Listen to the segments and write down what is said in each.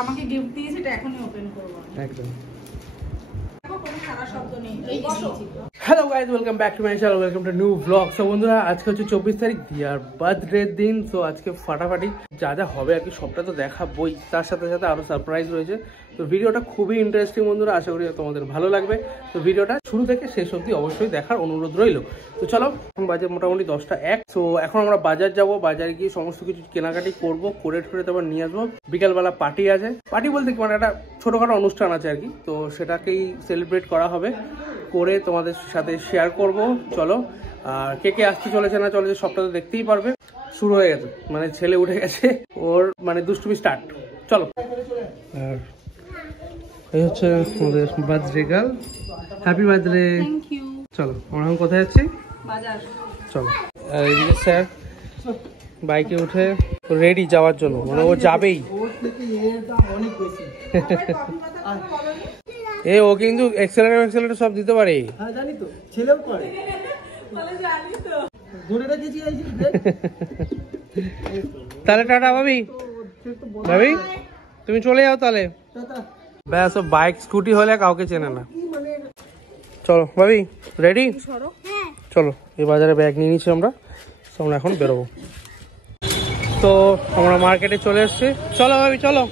আমাকে গিফট দিয়েছে, এটা এখনই ওপেন করব একদম। Hello guys, welcome back to my channel, welcome to new blog. So বন্ধুরা, আজকে হচ্ছে 24 তারিখ, দিয়ার বার্থডে দিন। সো আজকে ফাটাফাটি যা যা হবে আর কি সবটা তো দেখাবই, তার সাথে সাথে আরো সারপ্রাইজ রয়েছে। তো ভিডিওটা খুবই ইন্টারেস্টিং বন্ধুরা, আশা করি তোমাদের ভালো লাগবে। তো ভিডিওটা শুরু থেকে শেষ অবধি অবশ্যই দেখার অনুরোধ রইল। তো চলো, এখন বাজে মোটামুটি 10টা 1। তো এখন আমরা বাজার যাব, বাজারে গিয়ে সমস্ত কিছু কেনাকাটি করবো, করে ঠরে তারপর নিয়ে আসবো। বিকালবেলা পার্টি আছে, পার্টি বলতে কি মানে একটা ছোটখাটো অনুষ্ঠান আছে আর কি, তো সেটাকেই সেলিব্রেট করা হবে, করে তোমাদের সাথে শেয়ার করব। চলো, আর কে কে আসতে চলেছে না চলেছে সবটা তো দেখতেই পারবে। শুরু হয়ে গেছে, মানে ছেলে উঠে গেছে, ওর মানে দুষ্টুমি স্টার্ট। চলো, আর এই হচ্ছে আমাদের বার্থডে গার্ল, হ্যাপি বার্থডে। চলো, আমরা এখন কোথায় যাচ্ছি? বাজার। চলো, আর এদিকে স্যার বাইকে উঠে রেডি যাওয়ার জন্য, মানে ও যাবেই। এ ও কিন্তু এক্সেলারেটর সব দিতে পারে। হ্যাঁ জানি তো, ছেলেও করে। তাহলে টাটা ভাবি, ভাবি তুমি চলে যাও তাহলে। ব্যাস, বাইক স্কুটি হলে কাউকে চেনে না। চলো ভাবি, রেডি? চলো, এই বাজারে ব্যাগ নিয়ে নিচ্ছি আমরা, আমরা এখন বেরোবো। তো আমরা মার্কেটে চলে এসেছি। চলো ভাবি, চলো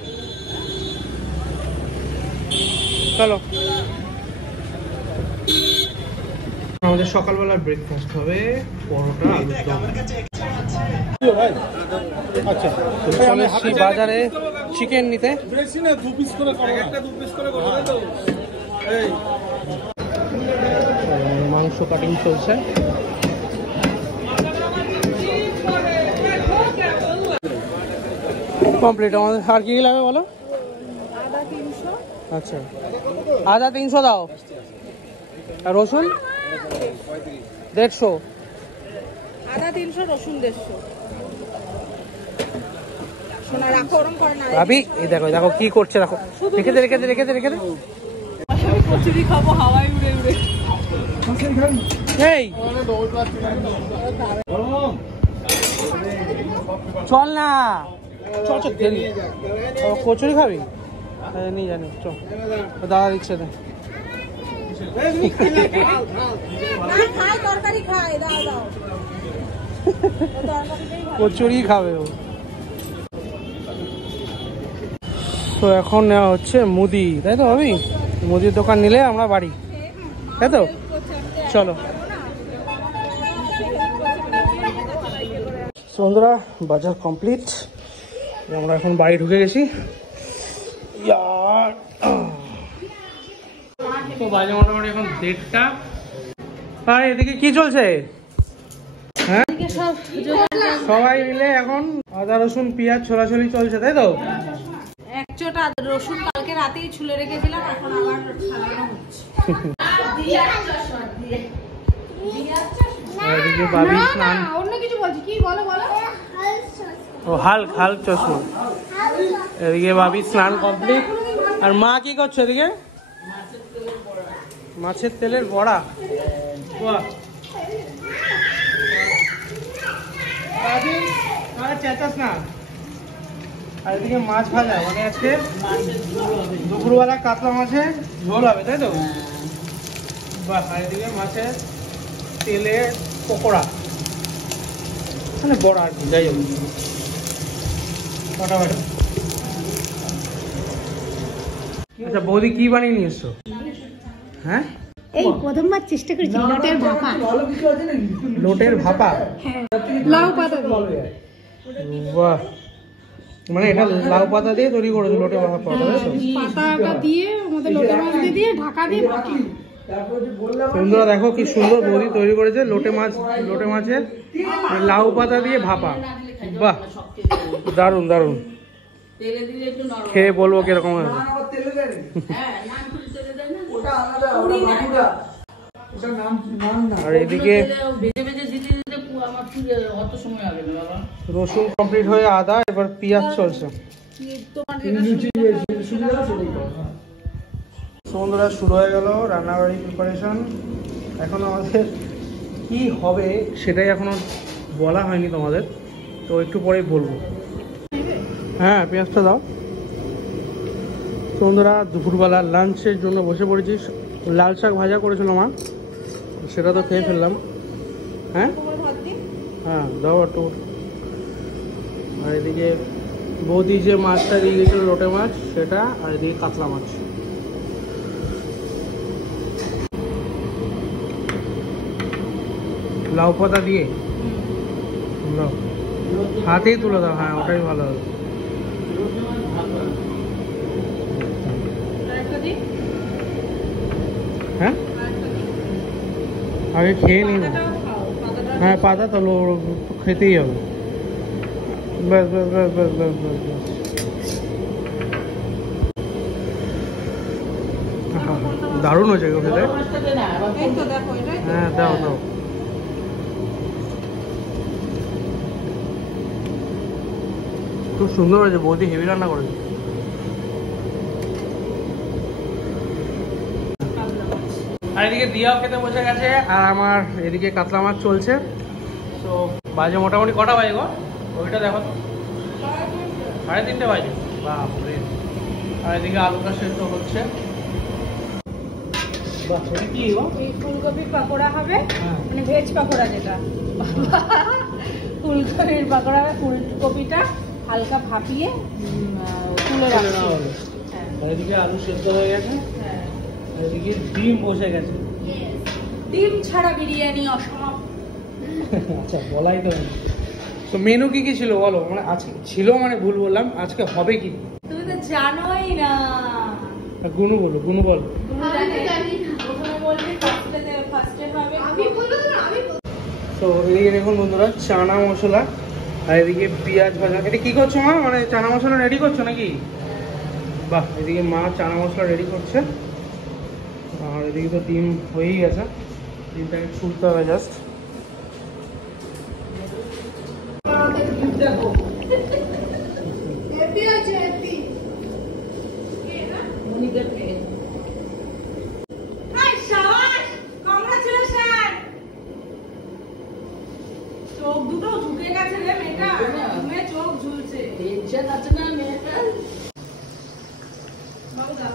চলো। আমাদের সকালবেলার ব্রেকফাস্ট হবে পরোটা আলুর দম। আচ্ছা, চলে এসেছি বাজারে চিকেন নিতে। মাংস কাটিং চলছে। কমপ্লিট আমাদের। আর কি লাগবে বলো? আদা 300। আচ্ছা, আদা 300 দাও। আর রসুন 150। আদা 300, রসুন 150। শোনা রাখো, ওরম করে না ভাবি। এই দেখো দেখো কি করছে, দেখো। রেখে দে রেখে দে রেখে দে রেখে দে। আমি কচুরি খাবো হাওয়ায় উড়ে উড়ে। এই চল না, চল চল। কচুরি খাবি? নিয়ে জানি, চল। দাদা দিচ্ছে দে। কচুরি খাবে ও। তো এখন নেওয়া হচ্ছে মুদি, তাই তো ভাবি? মুদির দোকান নিলে আমরা বাড়ি, তাই তো? চলো বন্ধুরা, বাজার কমপ্লিট, আমরা এখন বাড়ি ঢুকে গেছি। তো বাজে মোটামুটি এখন 1:30। আর এদিকে কি চলছে? হ্যাঁ, সবাই মিলে এখন আদা রসুন পেঁয়াজ ছোলাছুলি চলছে, তাই তো? এক চোটা রসুন কালকে রাতেই ছুলে রেখেছিলাম, এখন আবার ছাড়ানো হচ্ছে। এদিকে বাবি স্নান। অন্য কিছু বলছি, কি বলো বলো? ও হাল চশমা। এদিকে বাবি স্নান কমপ্লিট। আর মা কি করছে এদিকে? মাছের তেলের বড়া। বাহ, চেঁচাস না। আর এদিকে মাছ ভাজা, মানে আজকে দুপুরবেলা কাতলা মাছের ঝোল হবে, তাই তো? বাহ। আর এদিকে মাছের তেলের পকোড়া, মানে বড়া আর কি, যাই হোক ফাটাফাটি। আচ্ছা বৌদি, কি বানিয়ে নিয়ে এসছো? হ্যাঁ, এই প্রথমবার চেষ্টা করেছি লোটের ভাপা। লোটের ভাপা? লাউ পাতা। বাহ, মানে এটা লাউ পাতা দিয়ে তৈরি করেছে লোটের ভাপা? পাতাটা দিয়ে আমাদের লোটে মাছ দিয়ে ঢাকা দিয়ে ভাপা। বন্ধুরা দেখো কি সুন্দর বৌদি তৈরি করেছে লোটে মাছের লাউ পাতা দিয়ে ভাপা। বাহ, দারুন দারুন। খেয়ে বলবো কিরকম হবে। আর এদিকে রসুন কমপ্লিট হয়ে আদা, এবার পেঁয়াজ চলছে। বন্ধুরা শুরু হয়ে গেল রান্নাবাড়ি প্রিপারেশন। এখন আমাদের কি হবে সেটাই এখনো বলা হয়নি তোমাদের, তো একটু পরেই বলবো। হ্যাঁ পেঁয়াজটা দাও। তো বন্ধুরা দুপুরবেলা লাঞ্চের জন্য বসে পড়েছি। লাল শাক ভাজা করেছিল মা, সেটা তো খেয়ে ফেললাম। হ্যাঁ হ্যাঁ দাও একটু। আর এদিকে বৌদি যে মাছটা দিয়ে গেছিলো লোটে মাছ সেটা, আর এদিকে কাতলা মাছ। লাউ পাতা দিয়ে দাও, হাতেই তুলে দাও। হ্যাঁ ওটাই ভালো হবে। হ্যাঁ আগে খেয়ে নিই না। হ্যাঁ পাতা তো খেতেই হবে। ব্যাস ব্যাস ব্যাস ব্যাস ব্যাস ব্যাস ব্যাস। দারুণ হয়েছে গো খেতে। হ্যাঁ দাও দাও। খুব সুন্দর হয়েছে, বৌদি হেভি রান্না করেছে। আর এদিকে দিয়াও খেতে বসে গেছে, আর আমার এদিকে কাতলা মাছ চলছে। তো বাজে মোটামুটি কটা বাজে গো? ওইটা দেখো তো, 3:30 বাজে। বাপরে। আর এদিকে আলুটা সেদ্ধ হচ্ছে। কি গো? এই ফুলকপির পাকোড়া হবে, হ্যাঁ। মানে ভেজ পাকোড়া যেটা। ফুলকপির পাকোড়া হবে, ফুলকপিটা হালকা ভাপিয়ে তুলে রাখা হবে। আর এদিকে আলু সেদ্ধ হয়ে গেছে, হ্যাঁ। আর এদিকে ডিম বসে গেছে। ডিম ছাড়া বিরিয়ানি অসম্ভব। আচ্ছা বলাই তো। তো মেনু কি কি ছিল বলো? মানে আজকে ছিল, মানে ভুল বললাম, আজকে হবে কি? তুমি তো জানোই না। গুনু বলো, গুনু বলো। তো এদিকে দেখুন বন্ধুরা চানা মশলা, আর এদিকে পেঁয়াজ ভাজা। এটা কি করছো মা? মানে চানা মশলা রেডি করছো নাকি? বাহ, এদিকে মা চানা মশলা রেডি করছে। আর এদিকে তো ডিম হয়েই গেছে, ডিমটাকে ছুলতে হবে জাস্ট। চোখ দুটো ঝুঁকে গেছে রে মেয়েটা, ঘুমে চোখ ঝুলছে। টেনশন আছে না মেয়েটার? বাবু দাও।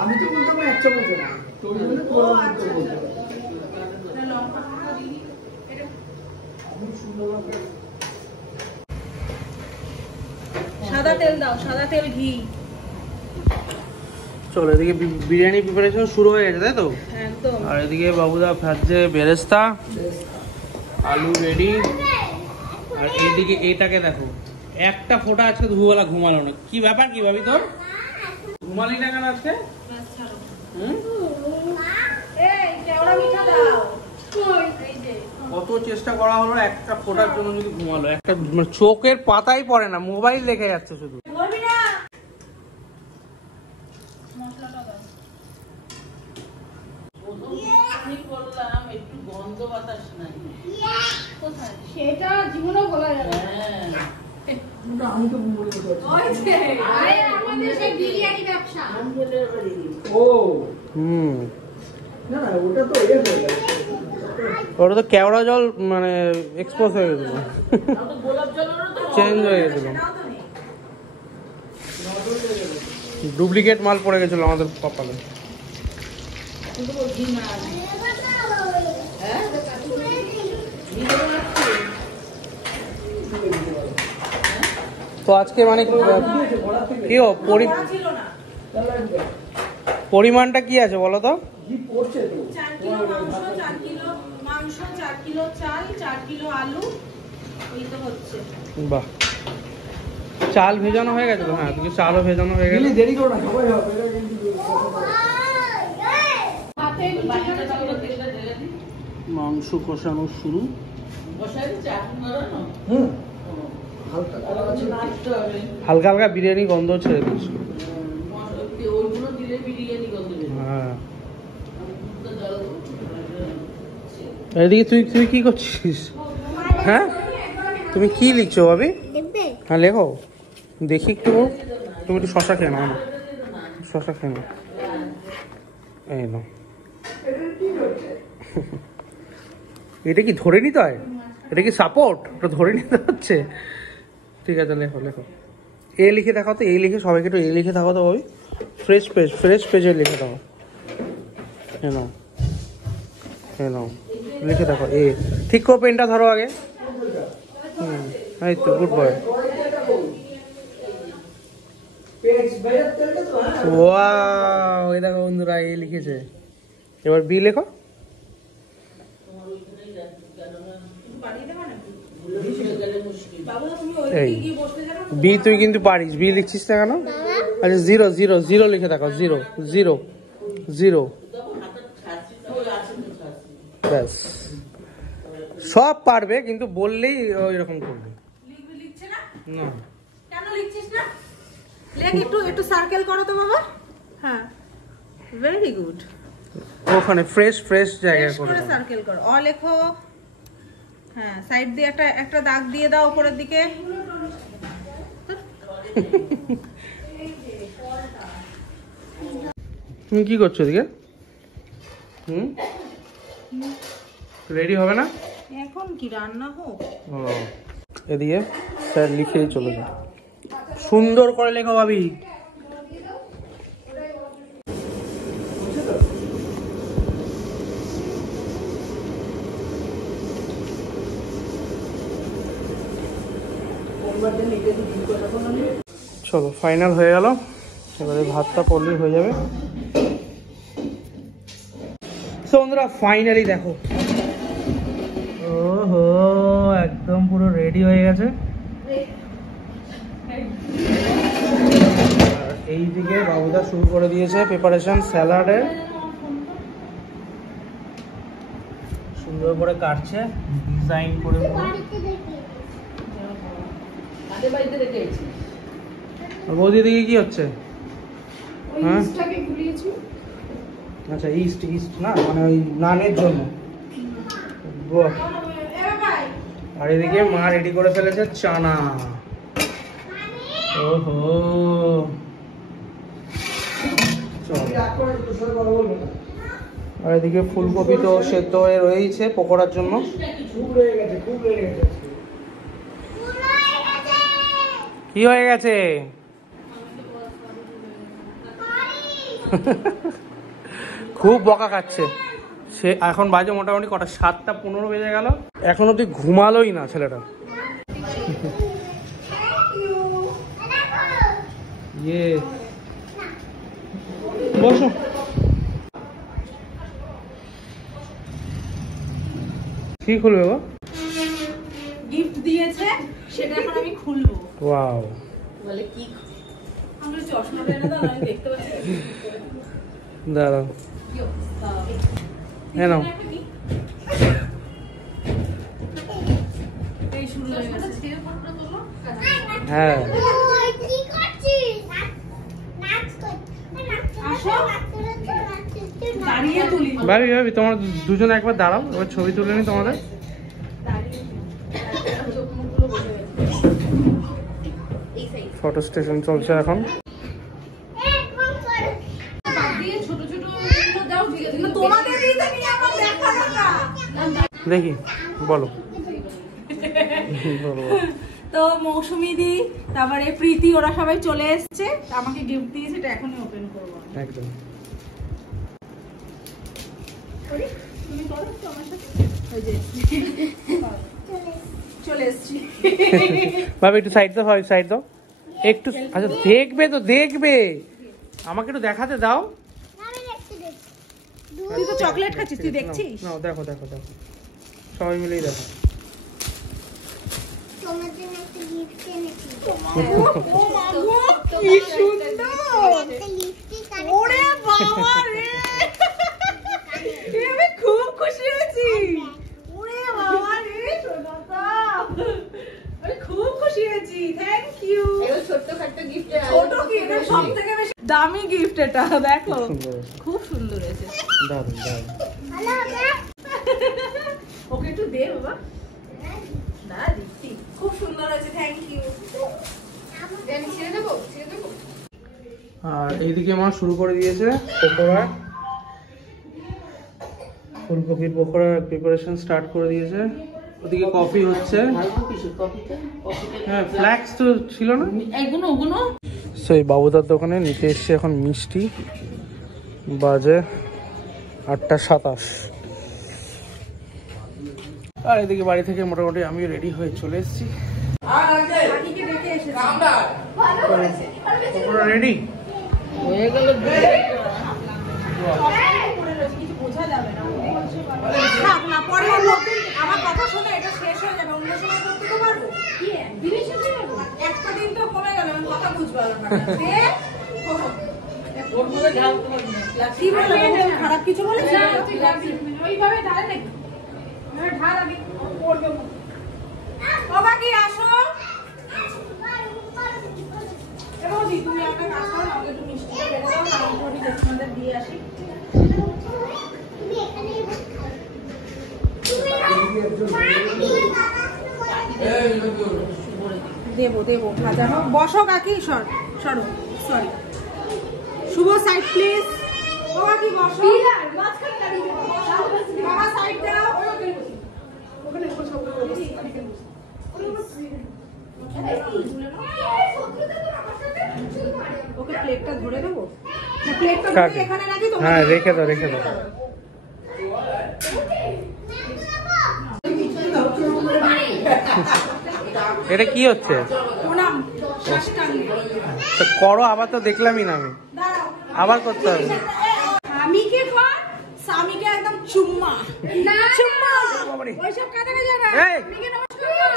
আমি তো বলতাম 1 চামচ না, তোর জন্য তোর মতো বলতাম। সাদা তেল দাও, সাদা তেল ঘি। চলো এদিকে বিরিয়ানি প্রিপারেশন শুরু হয়ে গেছে তাই তো? একদম। আর এদিকে বাবুদা ভাজছে বেরেস্তা, আলু রেডি। আর এইদিকে এইটাকে দেখো, একটা ফোঁটা আজকে দুপুরবেলা ঘুমালো না। কি ব্যাপার, কি ভাবি তোর? ঘুমালি না কেন আজকে? এই কেওড়া মিঠা দাও। এই যে কত চেষ্টা করা হলো একটা ফোঁটার জন্য, যদি ঘুমালো। একটা মানে চোখের পাতাই পড়ে না, মোবাইল দেখে যাচ্ছে শুধু। বলবি না। মশলাটা দাও। বললাম একটু গন্ধ বাতাস নাই। কোথায়? সেটা জীবনেও বলা যাবে না। আমি তো বলে বলছি। ওই যে আরে আমাদের সেই বিরিয়ানি ব্যবসা। আঞ্জলের বাড়ি। ও হুম, না না, ওটা তো হয়ে গেছে। ওটা তো কেওড়া জল মানে এক্সপোজ হয়ে গেছিল, তো গোলাপ জলেরও তো চেঞ্জ হয়ে গেছিল, ডুপ্লিকেট মাল পড়ে গেছিল আমাদের কপালে। কিন্তু বলছি না। হ্যাঁ? তো আজকে মানে কি ছিল না। পরিমাণটা কি আছে বলো তো? কি পড়ছে তো? 4 কিলো মাংস, 4 কিলো চাল, 4 কিলো আলু, এই তো হচ্ছে। বাহ, চাল ভেজানো হয়ে গেছে তো? হ্যাঁ, তুমি চালও ভেজানো হয়ে গেছে। দেরি করো না, সবাই হবে। এটা কিন্তু হাতে বাটিতে তাহলে তেলটা ঢেলে দিই। মাংস কষানো শুরু। বসাই চাটনি বানানো হুম হালকা নাড়তে হবে হালকা হালকা বিরিয়ানি গন্ধ ছেড়ে দিচ্ছি। ওইগুলো দিলে বিরিয়ানি গন্ধ বেরোবে। হ্যাঁ তো জল এদিকে তুই তুই কি করছিস? হ্যাঁ তুমি কি লিখছো ভাবি? হ্যাঁ লেখো দেখি একটু। তুমি একটু শশা খেয়ে নাও না, শশা খেয়ে নাও। এই নাও। এটা কি ধরে নিতে হয়? এটা কি সাপোর্ট? ওটা ধরে নিতে হচ্ছে? ঠিক আছে লেখো লেখো। এ লিখে দেখাও তো, এই লিখে সবাইকে একটু এ লিখে দেখাও তো ভাবি। ফ্রেশ পেজ, ফ্রেশ পেজে লিখে দাও। এ নাও এ নাও লিখে দেখো এ। ঠিক করো, পেনটা ধরো আগে। এই তো গুড বয়। ওয়াও, এই দেখো বন্ধুরা এ লিখেছে। এবার বি লেখো। এই বি তুই কিন্তু পারিস, বি লিখছিস না কেন? আচ্ছা জিরো জিরো জিরো লিখে দেখো। জিরো জিরো জিরো ব্যাস। সব পারবে কিন্তু বললেই ওইরকম করবে লিখছে না? না। কেন লিখছিস না? লেখ একটু, একটু সার্কেল করো তো বাবা। হ্যাঁ ভেরি গুড। ওখানে ফ্রেশ ফ্রেশ জায়গায় করে করে দাও। সার্কেল করো। অ লেখো। হ্যাঁ সাইড দিয়ে একটা একটা দাগ দিয়ে দাও উপরের দিকে। তুমি কি করছো এদিকে? রেডি হবে না এখন কি রান্না হোক? ও, এদিকে স্যার লিখেই চলে যায়। সুন্দর করে লেখো ভাবি। চলো ফাইনাল হয়ে গেল। এবারে ভাতটা পড়লেই হয়ে যাবে। তো বন্ধুরা ফাইনালি দেখো, ওহো একদম পুরো রেডি হয়ে গেছে। আর এইদিকে বাবুদা শুরু করে দিয়েছে প্রিপারেশন স্যালাডের। সুন্দর করে কাটছে ডিজাইন করে। আগে বাড়িতে রেখেছি বৌদি দিকে কি হচ্ছে? হ্যাঁ ইস্টটাকে গুলিয়েছি। আচ্ছা ইস্ট ইস্ট না, মানে ওই নানের জন্য। বাহ। আর এদিকে মা রেডি করে ফেলেছে চানা। ওহো আর এদিকে ফুলকপি তো সেদ্ধ হয়ে রয়েছে পকোড়ার জন্য। খুব রয়ে গেছে, খুব রয়ে গেছে। কি হয়ে গেছে? খুব বকা খাচ্ছে সে। এখন বাজে মোটামুটি কটা, 7:15 বেজে গেল। এখন অব্দি ঘুমালোই না ছেলেটা। ইয়ে বসো। কি খুলবে গো? গিফট দিয়েছে সেটা এখন আমি খুলবো। ওয়াও, বলে কি আমি চশমা পেরে দাও, আমি দেখতে পাচ্ছি। দাঁড়াও হ্যাঁ নাও। এই শুরু হয়ে গেছে। হ্যাঁ আসো দাঁড়িয়ে তুলি। ভাবি ভাবি তোমার দুজনে একবার দাঁড়াও, এবার ছবি তুলে নি তোমাদের। ফটো স্টেশন চলছে এখন। তোমাদের দিতে নিয়ে আমার দেখা না। দেখি বলো বলো। তো মৌসুমী দি তারপরে প্রীতি ওরা সবাই চলে এসেছে, আমাকে গিফট দিয়েছে, এটা এখনই ওপেন করবো। একদম তুমি করো তো আমার সাথে। ওই যে চলে এসেছি। ভাবি একটু সাইড দাও, ভাবি সাইড দাও একটু। আচ্ছা দেখবে তো দেখবে, আমাকে একটু দেখাতে দাও। তুই তো চকলেট খাচ্ছিস, তুই দেখছিস? নাও দেখো দেখো দেখো, সবাই মিলেই দেখো। ও মা গো, কি সুন্দর! ওরে বাবা রে, আমি খুব খুশি হয়েছি। দামি গিফট এটা দেখো, সুন্দর খুব সুন্দর হয়েছে। দারুণ দারুণ। ওকে একটু দে বাবা। না দিচ্ছি, খুব সুন্দর হয়েছে, থ্যাংক ইউ। ছেড়ে দেবো, ছেড়ে দেবো। আর এইদিকে মা শুরু করে দিয়েছে পকোড়া, ফুলকপির পকোড়ার প্রিপারেশন স্টার্ট করে দিয়েছে। ওদিকে কফি হচ্ছে। হ্যাঁ, ফ্ল্যাক্স তো ছিল না ওগুলো সো এই বাবুদার দোকানে নিতে এসছে এখন মিষ্টি। বাজে 8:27। আর এদিকে বাড়ি থেকে মোটামুটি আমিও রেডি হয়ে চলে এসেছি। পকোড়া রেডি হয়ে গেল। কিছু বোঝা যাবে না, থাক না, পরে আমার কথা শুনে এটা শেষ হয়ে যাবে, অন্য সময় করতে তো পারবো। একটা দিন তো কমে গেল, আমি কথা বুঝতে পারলাম না। কি বলে খারাপ কিছু বলে ওইভাবে ঢালে নাকি? ঢাল আমি পড়বে। ও বাকি আসো, তুমি একটা কাজ করো, আমাকে একটু মিষ্টি ফেলে দাও, আমি রেস্টুরেন্টে দিয়ে আসি। দেবো দেবো ভাজানো। বসো কাকি, সরো, সরি। Shubho side please. ও কাকি বসো, বাবা সাইড দাও। ওকে প্লেটটা ধরে দেবো না? প্লেটটা ধরে এখানে রাখি তো? হ্যাঁ, রেখে দাও রেখে দাও। এটা কি হচ্ছে? প্রণাম, সাষ্টাঙ্গ। তো করো, আবার তো দেখলামই না আমি, দাঁড়াও, আবার করতে হবে। স্বামীকে কর, স্বামীকে একদম চুম্মা। না চুম্মা, ওইসব কাজে যাবে না। এই! স্বামীকে নমস্কার কর।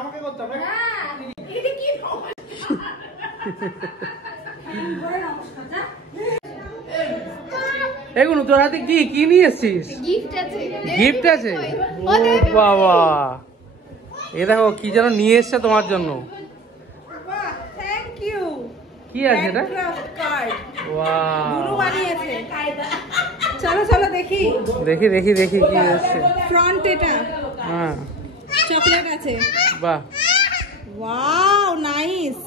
আমাকে করতে হবে। হ্যাঁ, এটা কি নমস্কার? করে নমস্কার, যা। এগুলো তোর হাতে কি কি নিয়ে এসছিস? গিফট আছে? ও বাবা, এ দেখো কি যেন নিয়ে এসছে তোমার জন্য। বাহ, থ্যাংক ইউ। কি আছে এটা? কার্ড ওয়াও, গুরু বানিয়েছে। চলো চলো দেখি দেখি দেখি দেখি কি এসছে। ফ্রন্ট এটা, হ্যাঁ, চকলেট আছে। বাহ, ওয়াও নাইস।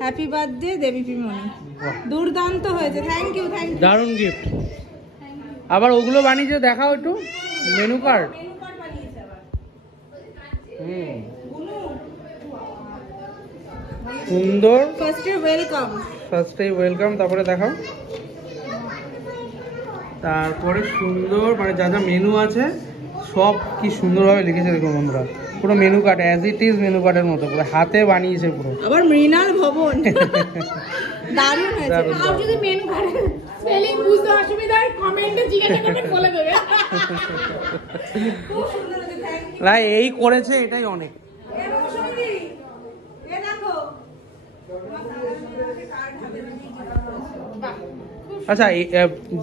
হ্যাপি বার্থডে দেবী পিমনি। বাহ, দুর্দান্ত হয়েছে, থ্যাংক ইউ থ্যাংক ইউ। দারুণ গিফট। আবার ওগুলো বানিয়েছে, দেখাও একটু মেনু কার্ড। মেনু কার্ড বানিয়েছে আবার। হুম, গুনু সুন্দর। ফার্স্টে ওয়েলকাম। ফার্স্টে ওয়েলকাম, তারপরে দেখাও। তারপরে সুন্দর মানে যা যা মেনু আছে সব কি সুন্দরভাবে লিখেছে দেখুন বন্ধুরা। পুরো menu card as it is menu কার্ডের মতো পুরো হাতে বানিয়েছে পুরো। আবার মৃণাল ভবন। দারুণ হয়েছে। দারুণ, আর যদি মেনু কার্ডের স্পেলিং বুঝতে অসুবিধা হয় কমেন্টে জিজ্ঞাসা করবেন, বলে দেবে। খুব সুন্দর হয়েছে, থ্যাংক ইউ। না, এই করেছে এটাই অনেক। এ মৌসুমী, এ দেখো। আচ্ছা,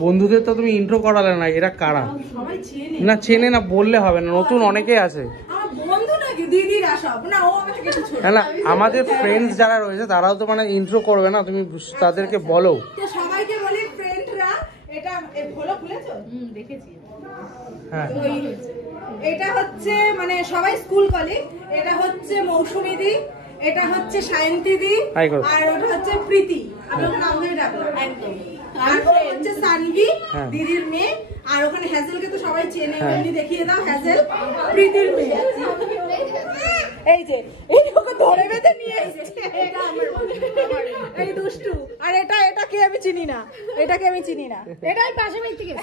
বন্ধুদের তো তুমি ইন্ট্রো করালে না, এরা কারা? সবাই চেনে। না চেনে না বললে হবে না, নতুন অনেকে আছে। আমার বন্ধু নাকি দিদিরা সব? না ও আমাকে কিছু ছোট। না আমাদের ফ্রেন্ডস যারা রয়েছে তারাও তো মানে ইন্ট্রো করবে না, তুমি তাদেরকে বলো। তো সবাইকে বলি ফ্রেন্ডরা, এটা হলো খুলেছো? দেখেছি। হ্যাঁ, এটা হচ্ছে মানে সবাই স্কুল কলিগ। এটা হচ্ছে মৌসুমী দি, এটা হচ্ছে সায়ন্তী দি, হাই করো। আর ওটা হচ্ছে প্রীতি। আমি ওকে নাম ধরে ডাকলাম একদম। আর ও হচ্ছে সানভি, হ্যাঁ। দিদির মেয়ে। আর ওখানে হ্যাজেলকে তো সবাই চেনে, হ্যাঁ। এমনি দেখিয়ে দাও। হ্যাজেল প্রীতির মেয়ে। এই যে এই ওকে ধরে বেঁধে নিয়ে এসেছে। এই দুষ্টু। আর এটা কে আমি চিনি না, এটাকে আমি চিনি না। এটাই পাশে বাড়ি থেকে।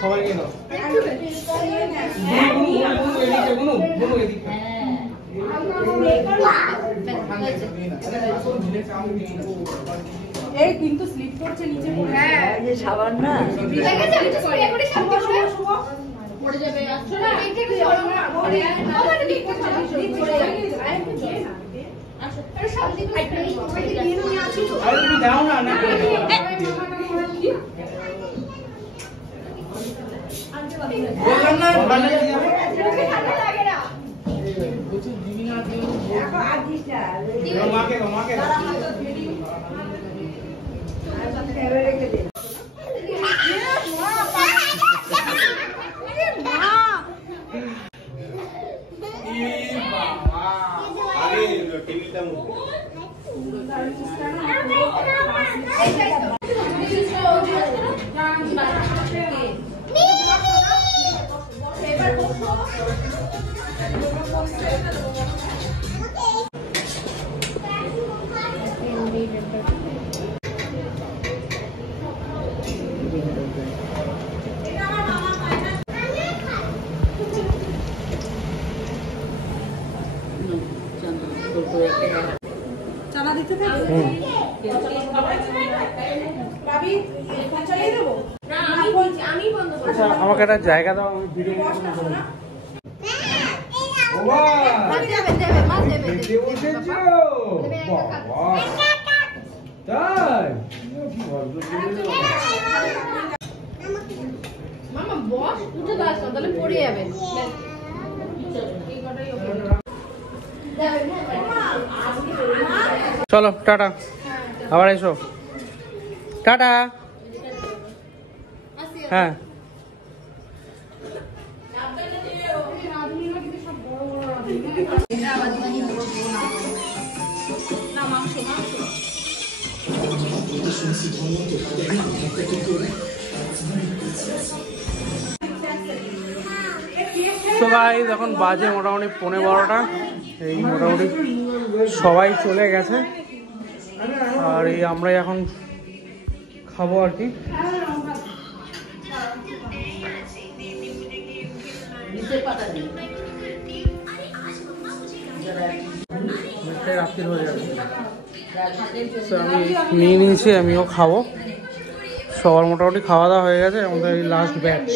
সবাই কেন এই কিন্তু স্লিপ করছে নিচে। হ্যাঁ যে সাবান না পড়ে যাবে দাও না না বললাম না মাকে মাকে চানা দিতে থাকবে। ভাবি চালিয়ে দেবো। আচ্ছা আমাকে একটা জায়গা দাও, আমি ভিডিও মামা বস উঠে দাস না তাহলে পড়ে যাবে চলো টাটা, আবার এসো, টাটা। হ্যাঁ তো গাইস এখন বাজে মোটামুটি 11:15। এই মোটামুটি সবাই চলে গেছে আর এই আমরাই এখন খাবো আর কি। রাত্রির হয়ে যাবে, আমি নিয়ে নিয়েছি, আমিও খাবো। সবার মোটামুটি খাওয়া দাওয়া হয়ে গেছে, আমাদের এই লাস্ট ব্যাচ।